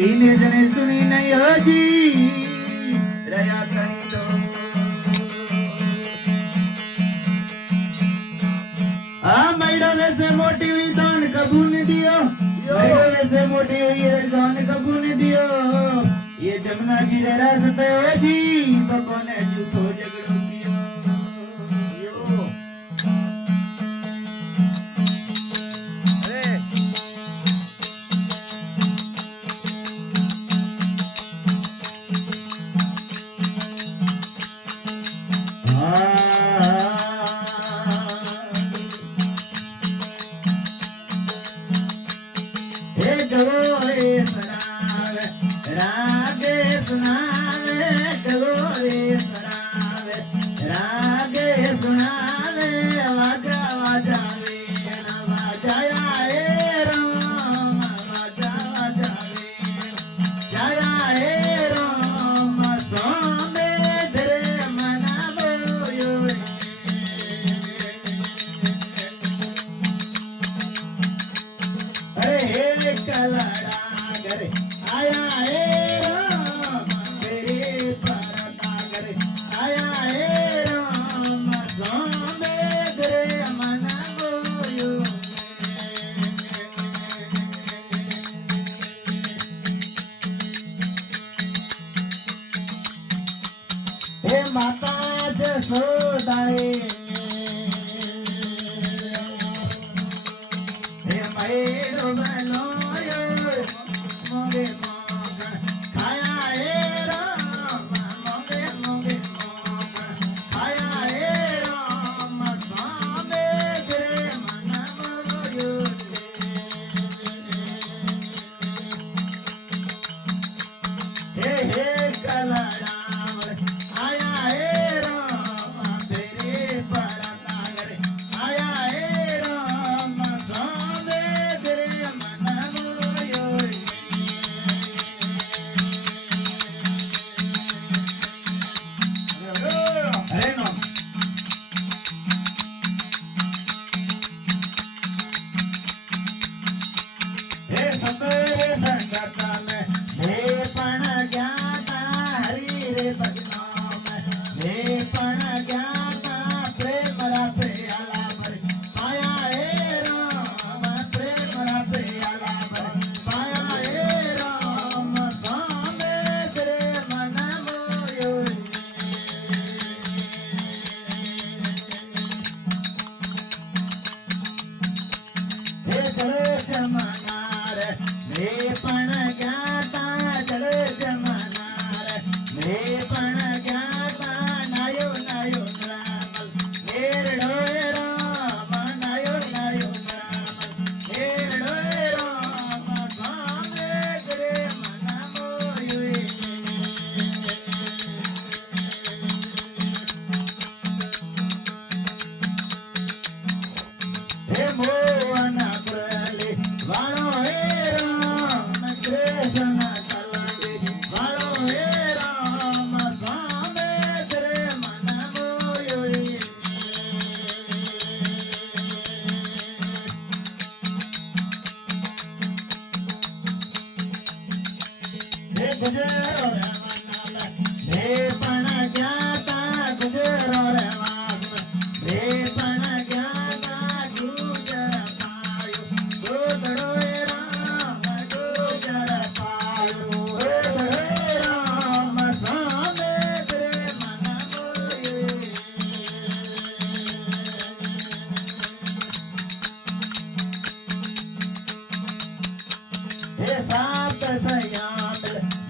तीन जने सुनी नहीं हो जी रया कहीं तो मैडम से मोटी हुई दान कबू ने दियो मैडम से मोटी हुई दान कबू ने दियो ये जमुना जी रे रास्ते हो जी तो कोने झूठो झगड़ो कियो माता जसोदाए हे मैरो बनोयो मोगे मोगन खाया हे राम मोगे मोगे मोगन खाया हे राम स्वामी तेरे मन मोयो हे हे कलड़ा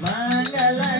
मंगल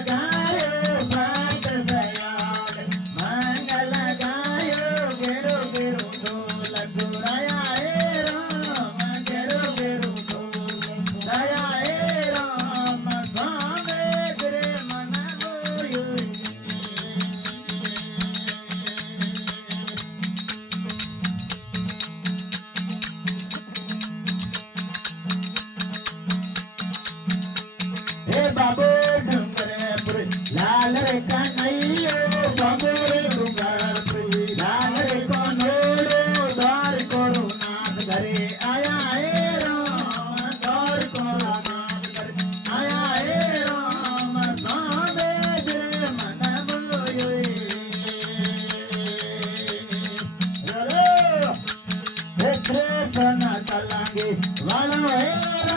वालो हे